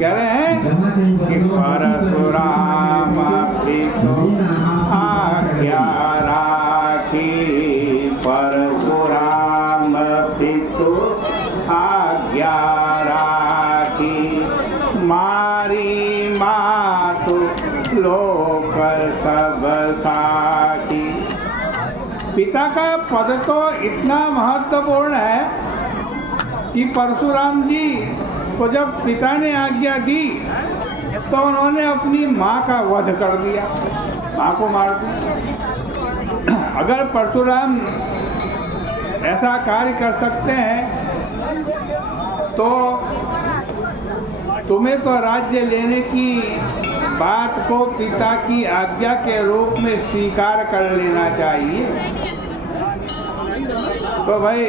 कह रहे हैं कि परशुराम पितु आज्ञा राखी, परशुराम पितु आज्ञा राखी, मारी मातु लोक सब साखी। पिता का पद तो इतना महत्वपूर्ण है कि परशुराम जी को जब पिता ने आज्ञा दी तो उन्होंने अपनी माँ का वध कर दिया, माँ को मार दिया। अगर परशुराम ऐसा कार्य कर सकते हैं तो तुम्हें तो राज्य लेने की बात को पिता की आज्ञा के रूप में स्वीकार कर लेना चाहिए। तो भाई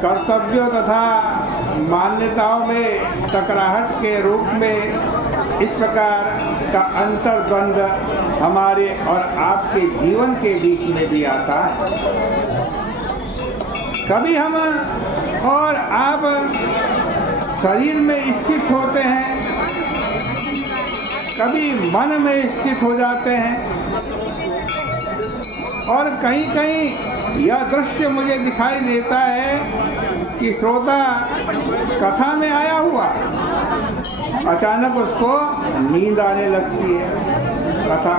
कर्तव्यों तथा मान्यताओं में टकराहट के रूप में इस प्रकार का अंतर्द्वंद हमारे और आपके जीवन के बीच में भी आता है। कभी हम और आप शरीर में स्थित होते हैं, कभी मन में स्थित हो जाते हैं, और कहीं कहीं यह दृश्य मुझे दिखाई देता है कि श्रोता कथा में आया हुआ अचानक उसको नींद आने लगती है कथा।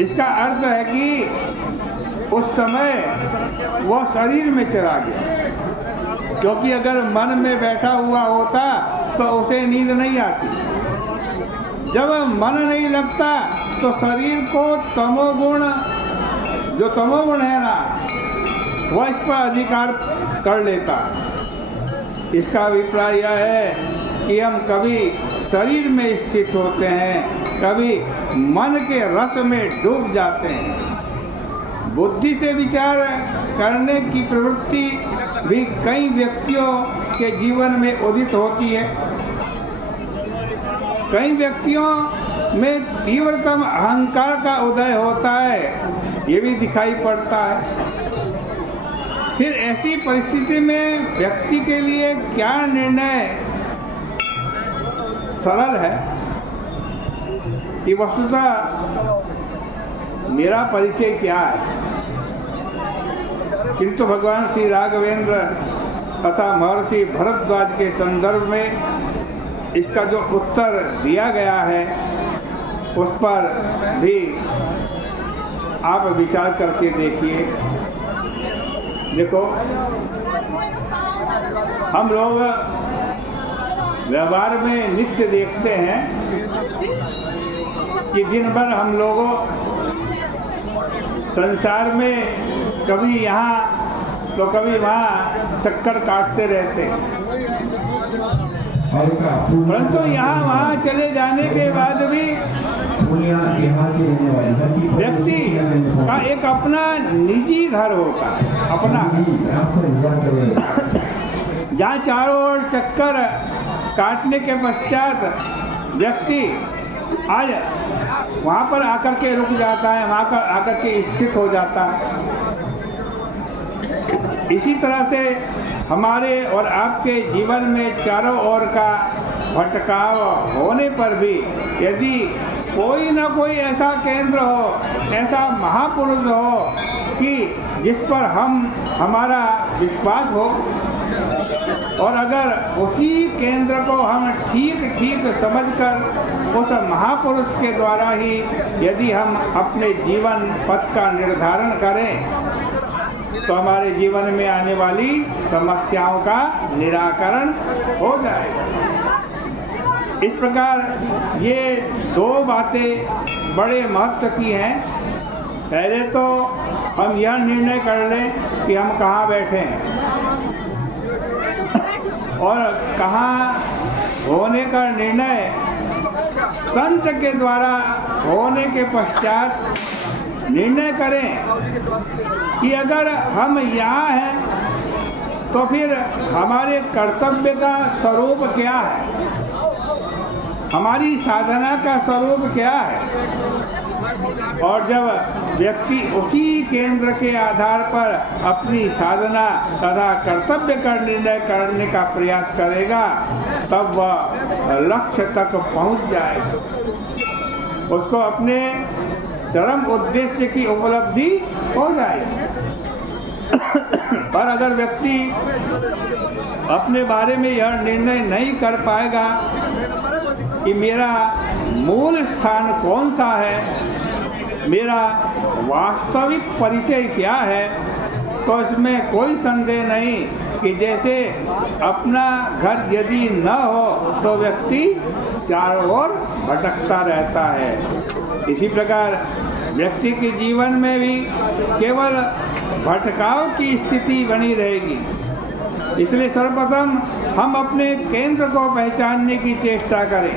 इसका अर्थ है कि उस समय वह शरीर में चला गया, क्योंकि अगर मन में बैठा हुआ होता तो उसे नींद नहीं आती। जब मन नहीं लगता तो शरीर को तमोगुण, जो तमोगुण है ना, वह इस पर अधिकार कर लेता। इसका अभिप्राय यह है कि हम कभी शरीर में स्थित होते हैं, कभी मन के रस में डूब जाते हैं। बुद्धि से विचार करने की प्रवृत्ति भी कई व्यक्तियों के जीवन में उदित होती है। कई व्यक्तियों में तीव्रतम अहंकार का उदय होता है, ये भी दिखाई पड़ता है। फिर ऐसी परिस्थिति में व्यक्ति के लिए क्या निर्णय सरल है कि वस्तुतः मेरा परिचय क्या है। किंतु भगवान श्री राघवेंद्र तथा महर्षि भरद्वाज के संदर्भ में इसका जो उत्तर दिया गया है उस पर भी आप विचार करके देखिए। देखो, हम लोग व्यवहार में नित्य देखते हैं कि दिन भर हम लोगों संसार में कभी यहाँ तो कभी वहाँ चक्कर काटते रहते हैं, परंतु यहाँ वहाँ चले जाने के बाद भी व्यक्ति का एक अपना निजी घर होता है, अपना, जहाँ चारों ओर चक्कर काटने के पश्चात व्यक्ति आज वहाँ पर आकर के रुक जाता है, वहाँ पर आकर के स्थित हो जाता है। इसी तरह से हमारे और आपके जीवन में चारों ओर का भटकाव होने पर भी यदि कोई न कोई ऐसा केंद्र हो, ऐसा महापुरुष हो कि जिस पर हमारा विश्वास हो, और अगर उसी केंद्र को हम ठीक ठीक समझकर उस महापुरुष के द्वारा ही यदि हम अपने जीवन पथ का निर्धारण करें तो हमारे जीवन में आने वाली समस्याओं का निराकरण हो जाएगा। इस प्रकार ये दो बातें बड़े महत्व की हैं। पहले तो हम यह निर्णय कर लें कि हम कहाँ बैठे हैं और कहाँ होने का निर्णय संत के द्वारा होने के पश्चात निर्णय करें कि अगर हम यहाँ हैं तो फिर हमारे कर्तव्य का स्वरूप क्या है, हमारी साधना का स्वरूप क्या है। और जब व्यक्ति उसी केंद्र के आधार पर अपनी साधना तथा कर्तव्य का निर्णय करने का प्रयास करेगा, तब वह लक्ष्य तक पहुंच जाएगा। उसको अपने चरम उद्देश्य की उपलब्धि हो जाएगी। पर अगर व्यक्ति अपने बारे में यह निर्णय नहीं कर पाएगा कि मेरा मूल स्थान कौन सा है, मेरा वास्तविक परिचय क्या है, तो इसमें कोई संदेह नहीं कि जैसे अपना घर यदि न हो तो व्यक्ति चारों ओर भटकता रहता है। इसी प्रकार व्यक्ति के जीवन में भी केवल भटकाव की स्थिति बनी रहेगी। इसलिए सर्वप्रथम हम अपने केंद्र को पहचानने की चेष्टा करें।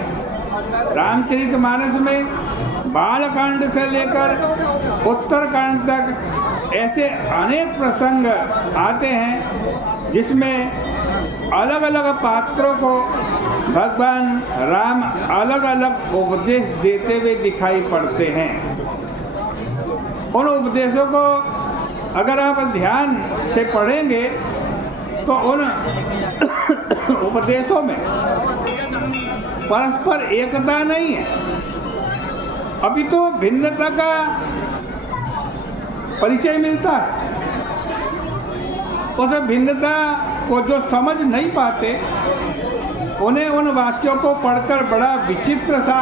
रामचरितमानस में बालकांड से लेकर उत्तरकांड तक ऐसे अनेक प्रसंग आते हैं जिसमें अलग अलग पात्रों को भगवान राम अलग अलग उपदेश देते हुए दिखाई पड़ते हैं। उन उपदेशों को अगर आप ध्यान से पढ़ेंगे तो उन उपदेशों में परस्पर एकता नहीं है, अभी तो भिन्नता का परिचय मिलता है। उस भिन्नता को जो समझ नहीं पाते, उन्हें उन वाक्यों को पढ़कर बड़ा विचित्र सा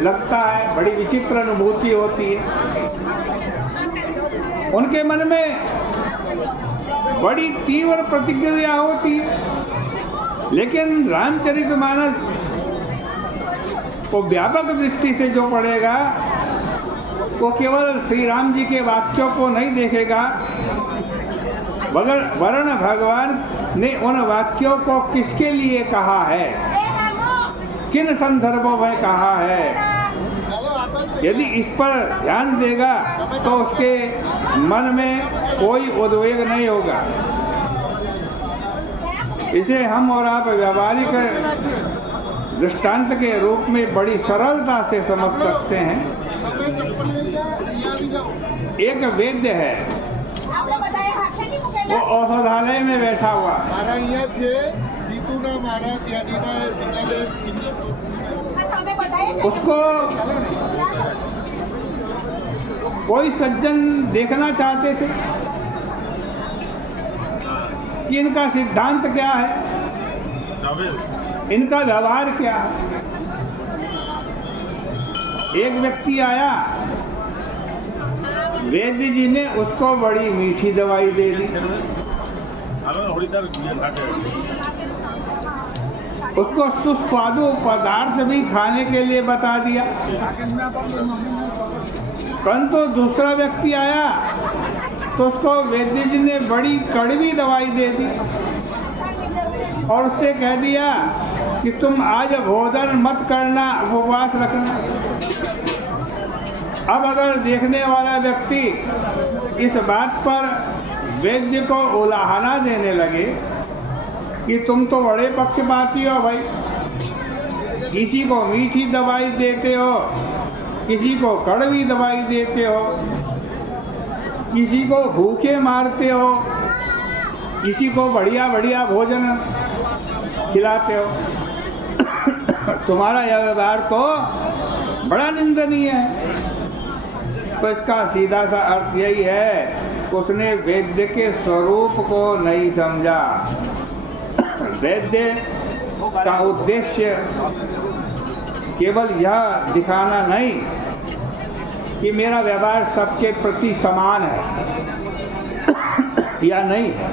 लगता है, बड़ी विचित्र अनुभूति होती है। उनके मन में बड़ी तीव्र प्रतिक्रिया होती है। लेकिन रामचरितमानस को व्यापक दृष्टि से जो पढ़ेगा, वो केवल श्री राम जी के वाक्यों को नहीं देखेगा, मगर वर्ण भगवान ने उन वाक्यों को किसके लिए कहा है, किन संदर्भों में कहा है। यदि इस पर ध्यान देगा तो उसके मन में कोई उद्वेग नहीं होगा। इसे हम और आप व्यावहारिक दृष्टांत के रूप में बड़ी सरलता से समझ सकते हैं। एक वैद्य है, वो औषधालय में बैठा हुआ। उसको कोई सज्जन देखना चाहते थे कि इनका सिद्धांत क्या है, इनका व्यवहार क्या है। एक व्यक्ति आया, वैद्य जी ने उसको बड़ी मीठी दवाई दे दी, उसको सुस्वादु पदार्थ भी खाने के लिए बता दिया। परंतु दूसरा व्यक्ति आया तो उसको वैद्य जी ने बड़ी कड़वी दवाई दे दी और उससे कह दिया कि तुम आज भोजन मत करना, उपवास रखना। अब अगर देखने वाला व्यक्ति इस बात पर वैद्य को उलाहना देने लगे कि तुम तो बड़े पक्षपाती हो भाई, किसी को मीठी दवाई देते हो, किसी को कड़वी दवाई देते हो, किसी को भूखे मारते हो, किसी को बढ़िया बढ़िया भोजन खिलाते हो, तुम्हारा यह व्यवहार तो बड़ा निंदनीय है। तो इसका सीधा सा अर्थ यही है, उसने वैद्य के स्वरूप को नहीं समझा। वैद्य का उद्देश्य केवल यह दिखाना नहीं कि मेरा व्यवहार सबके प्रति समान है या नहीं है।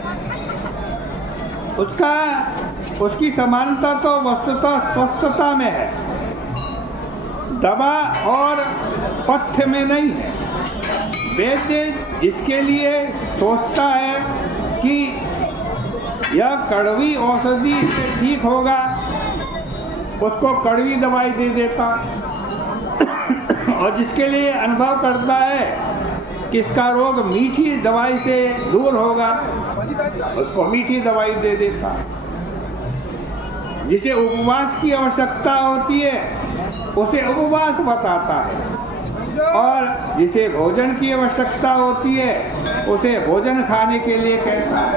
उसकी समानता तो वस्तुतः स्वस्थता में है, दवा और पथ्य में नहीं है। वैद्य जिसके लिए सोचता है कि यह कड़वी औषधि से ठीक होगा, उसको कड़वी दवाई दे देता, और जिसके लिए अनुभव करता है कि इसका रोग मीठी दवाई से दूर होगा, उसको मीठी दवाई दे देता। जिसे उपवास की आवश्यकता होती है उसे उपवास बताता है। और जिसे भोजन की आवश्यकता होती है उसे भोजन खाने के लिए कहता है।